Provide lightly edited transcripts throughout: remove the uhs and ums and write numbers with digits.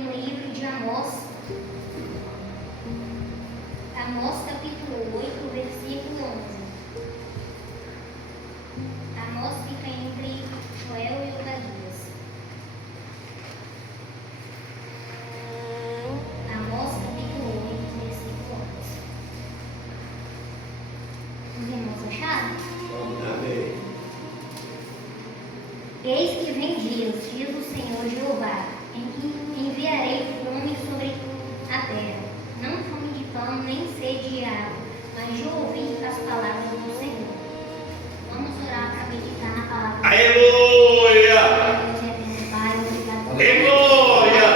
no livro de Amós, capítulo 8, versículo 11. Amós fica entre Joel e Obadias. Amós, capítulo 8, versículo 11. Os irmãos acharam? Amém. Eis que vem dias, diz o Senhor Jeová, em que enviarei fome sobre a terra, não fome de pão, nem sede de água, mas de ouvir as palavras do Senhor. Vamos orar para meditar na palavra. Aleluia! Pai, obrigado. Aleluia!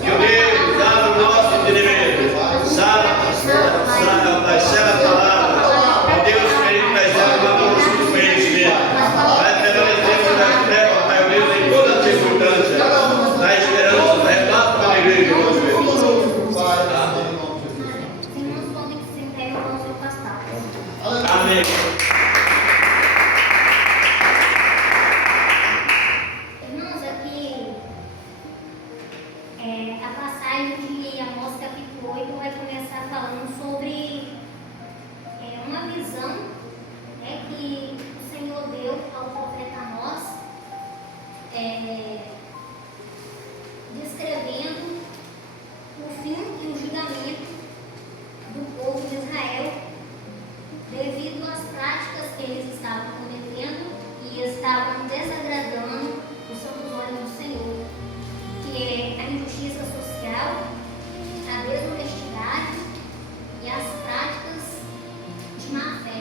Que Deus abra o nosso entendimento. Sara, Pai, será a palavra. Ó Deus, que Ele traz uma luz do conhecimento. Vai permanecer na terra, Pai, Deus, em toda a circunstância. Na esperança, na etapa da igreja. Senhor, podem se sentar e orar o seu pastor. Amém. Irmãos, aqui a passagem de Amós capítulo 8 vai começar falando sobre uma visão que o Senhor deu ao profeta Amós, descrevendo o fim e o julgamento do povo de Israel devido às práticas que eles estavam cometendo e estavam desagradando os santos olhos do Senhor, que é a injustiça social, a desonestidade e as práticas de má fé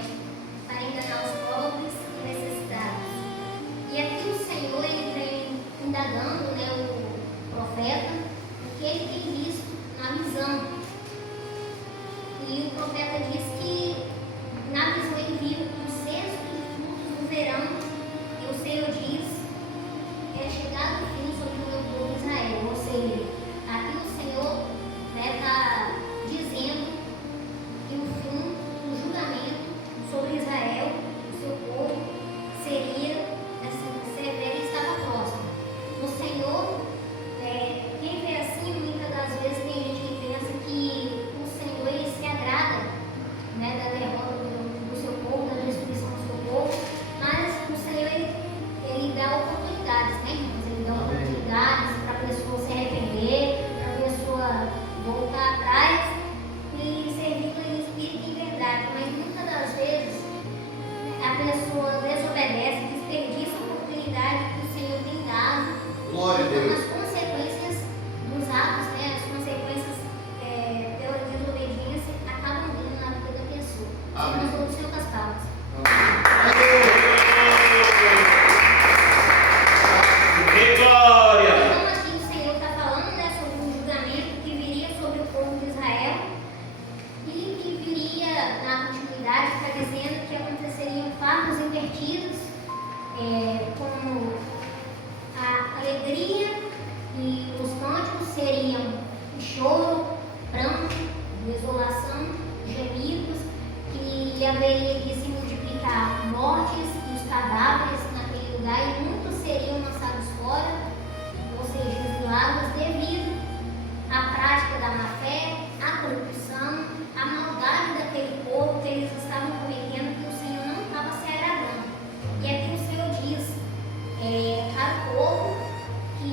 para enganar os pobres e necessitados. E aqui o Senhor ele vem indagando o profeta o que ele tem visto na visão. E o profeta diz que na visão ele viu um cesto de frutos no verão, e o Senhor diz: é chegado o fim sobre o meu povo Israel. Ou seja, aqui o Senhor está dizendo que o fim, o julgamento sobre Israel, o seu povo, seria severo e estava próximo. O Senhor, quem vê assim, muitas das vezes tem gente que pensa que o Senhor ele se agrada da derrota do seu povo, da destruição do seu povo, mas o Senhor ele dá oportunidades, né, irmãos? Ele dá oportunidades para a pessoa se arrepender, para a pessoa voltar atrás e servir em espírito e em verdade. Mas muitas das vezes a pessoa desobedece, desperdiça a oportunidade que o Senhor tem dado. Glória a Então, Deus. as consequências dos atos, as consequências pela desobediência acabam vindo na vida da pessoa. Amém. Nós vamos ser outras palavras. Vitória! Então, aqui o Senhor está falando sobre um julgamento que viria sobre o povo de Israel e que viria na continuidade, está dizendo que aconteceriam fatos invertidos, como a alegria e os cânticos seriam choro, pranto, desolação, gemidos, que haveria de se multiplicar mortes e os cadáveres naquele lugar e muitos seriam lançados fora, ou seja, exilados devido à prática da má fé, à corrupção, à maldade daquele povo que eles estavam cometendo, que o Senhor não estava se agradando. E aqui o Senhor diz para o povo que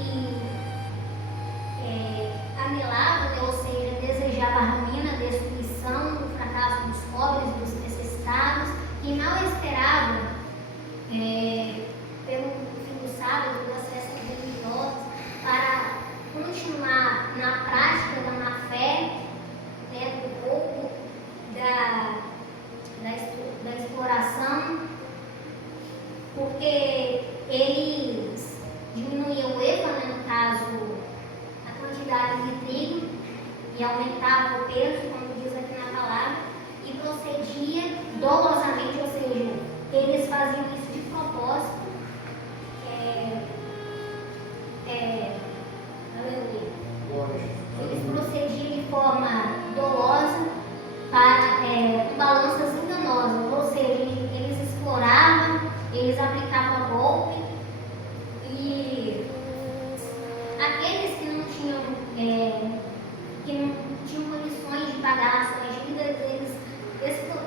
anelava, ou seja, desejava a ruína, a destruição, o fracasso dos pobres e dos necessitados, e não esperava pelo fim do sábado, das festas religiosas, para continuar na prática da má fé, do povo, da exploração, porque eles diminuíam o EPA, no caso, a quantidade de trigo, e aumentava o peso, como diz aqui na palavra, e procedia dolosamente, ou seja, eles faziam isso de propósito. Eles procediam de forma dolosa com balanças enganosas, ou seja, eles exploravam, eles aplicavam golpe, e aqueles que não tinham que não tinham condições de pagar suas dívidas,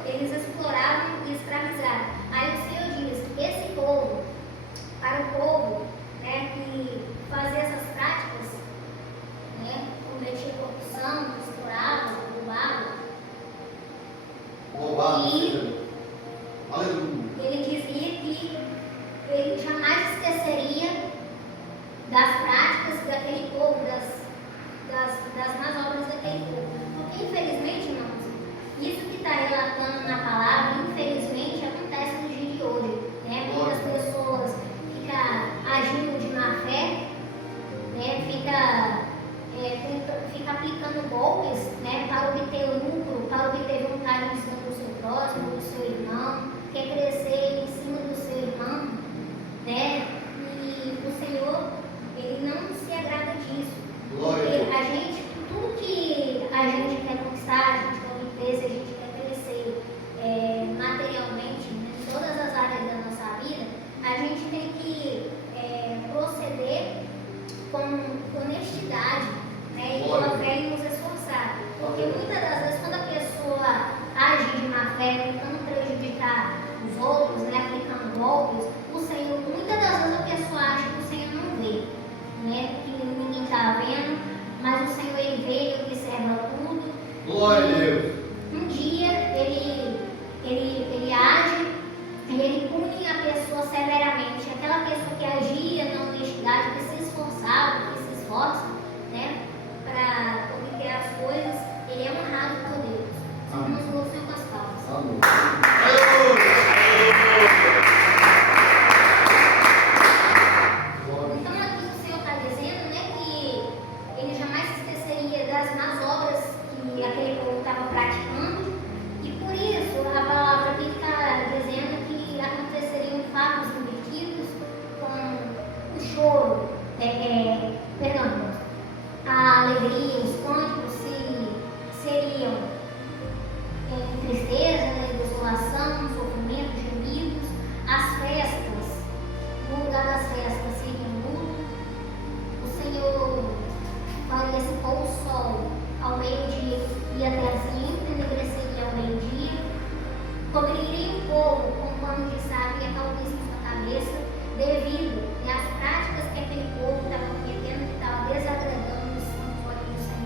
eles exploravam e escravizaram. Aí o Senhor diz: esse povo, para o povo, né, que fazia essas práticas, né, cometia corrupção, explorava, roubava, e ele dizia que ele jamais esqueceria das práticas daquele povo, das más obras daquele povo. Porque, infelizmente, irmãos, isso que está relatando na palavra, infelizmente, acontece no dia de hoje. Né? Muitas pessoas ficam agindo de má fé, né? Fica aplicando golpes, né? Para obter lucro, para obter vantagem em cima do seu próximo, do seu irmão, quer crescer em cima do seu irmão, né? E o Senhor, Ele não se agrada disso. Porque a gente, tudo que a gente quer conquistar, a gente quer obter, se a gente quer crescer materialmente, né, em todas as áreas da nossa vida, a gente tem que proceder com honestidade, né, e com a fé e nos esforçar. Porque muitas das vezes, quando a pessoa age de má fé, tentando prejudicar os outros, né, aplicando golpes, o Senhor, muitas das vezes a pessoa acha que o Senhor não vê, né, que ninguém está vendo, mas o Senhor, Ele vê, Ele observa tudo. Glória a Deus. Um dia ele age e Ele pune a pessoa severamente. Aquela pessoa que agia na honestidade, que se esforçava, que se esforça, né, para obter as coisas, ele é honrado por Deus. Vamos louvar com as palmas. Amém. Então aqui o Senhor está dizendo, né, que Ele jamais se esqueceria das más obras que aquele povo estava praticando, e por isso a palavra aqui está dizendo que aconteceriam fatos invertidos com o choro, a alegria, os cânticos seriam tristeza, né, desolação, sofrimento, gemidos, as festas, no lugar das festas seriam luto, o Senhor faria se pôr o sol ao meio-dia e a terra se entenebreceria ao meio-dia, cobriria o povo com pano de saco e a calvície em sua cabeça, devido às práticas que aquele povo estava cometendo, que estava desagradando os olhos do Senhor.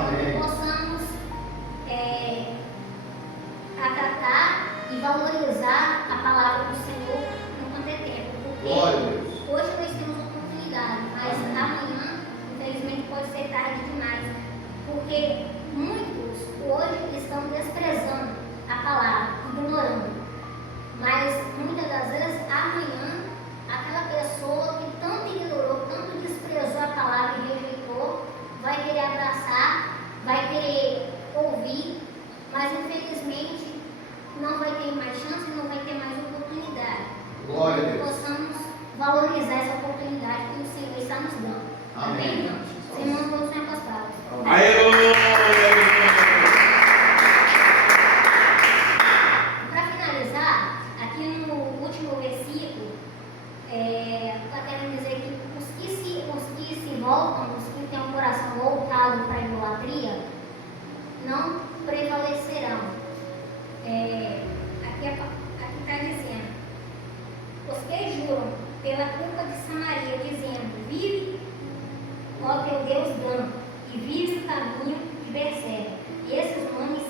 Amém. possamos acatar e valorizar a palavra do Senhor enquanto é tempo. Glória a Porque Deus. hoje nós temos oportunidade, mas Amém. amanhã, infelizmente, pode ser tarde demais. Porque muitos hoje estão desprezando a palavra, ignorando. Mas muitas das vezes, amanhã, aquela pessoa que tanto ignorou, tanto desprezou a palavra e rejeitou, vai querer abraçar, vai querer ouvir, mas infelizmente não vai ter mais chance, não vai ter mais oportunidade. Glória a Que Deus. possamos valorizar essa oportunidade que o Senhor está nos dando. Amém. Irmãos? Os irmãos vão ser afastados. Aleluia! Para finalizar, aqui no último versículo, está querendo dizer que os que se voltam, os que têm um coração voltado para a idolatria, não prevalecerão. Aqui está dizendo, os que juram pela culpa de Samaria, dizendo, vive, ó teu Deus Dan, e vive o caminho de Berseba. E esses nomes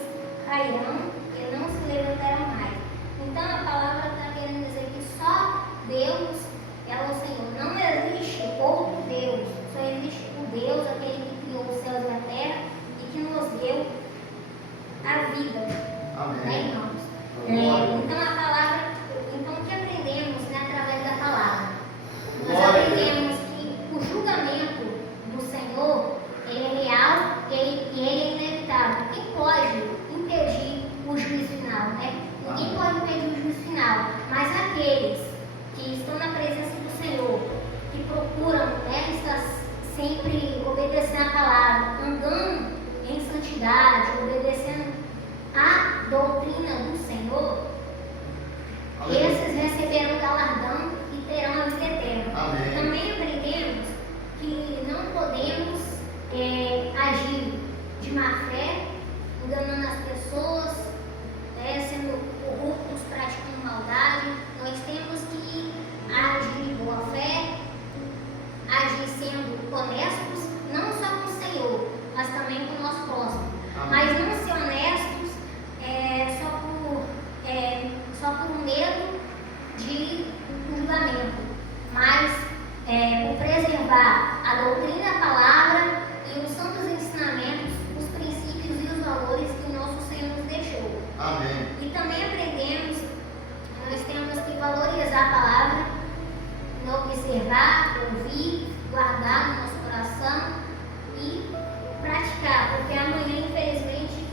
cairão e não se levantarão mais. Então a palavra está querendo dizer que só Deus é o Senhor. Não existe outro Deus. Só existe o Deus, aquele que criou os céus e a terra e que nos deu a vida. Né, Amém. irmãos? Glória. Então a palavra, então o que aprendemos, né, através da palavra? Nós Glória. aprendemos que o julgamento do Senhor ele é real e ele é inevitável. Quem pode impedir o juízo final, né? Ninguém pode impedir o juízo final, mas aqueles que estão na presença do Senhor, que procuram, né, estar sempre obedecendo a palavra, andando em santidade, obedecendo a doutrina do Senhor, Aleluia. esses receberão galardão e terão a vida eterna. Amém. Também aprendemos que não podemos agir de má fé, enganando as pessoas, sendo corruptos, praticando maldade. Nós temos que agir de boa fé, agir sendo honestos, não só com o Senhor, mas também com o nosso próximo. Amém. Mas não ser honestos só por medo de julgamento, mas por preservar a doutrina, a palavra e os santos ensinamentos, os princípios e os valores que o nosso Senhor nos deixou. Amém. E também aprendemos que nós temos que valorizar a palavra, observar, ouvir, guardar no nosso coração e praticar, porque amanhã, infelizmente,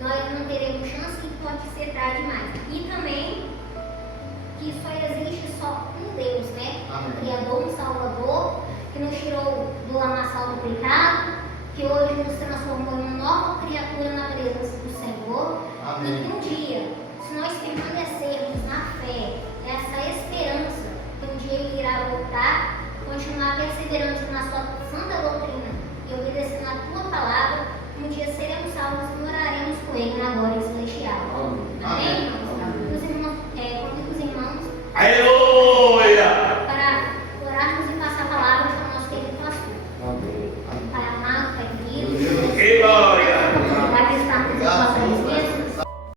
nós não teremos chance e pode ser tarde demais. E também que só existe só um Deus, né? Amém. Um Criador, um Salvador, que nos tirou do lamaçal do pecado, que hoje nos transformou em uma nova criatura na presença do Senhor. Amém. E que um dia, se nós permanecermos na fé, essa esperança que um dia Ele irá voltar, continuar perseverando na sua santa doutrina e obedecendo a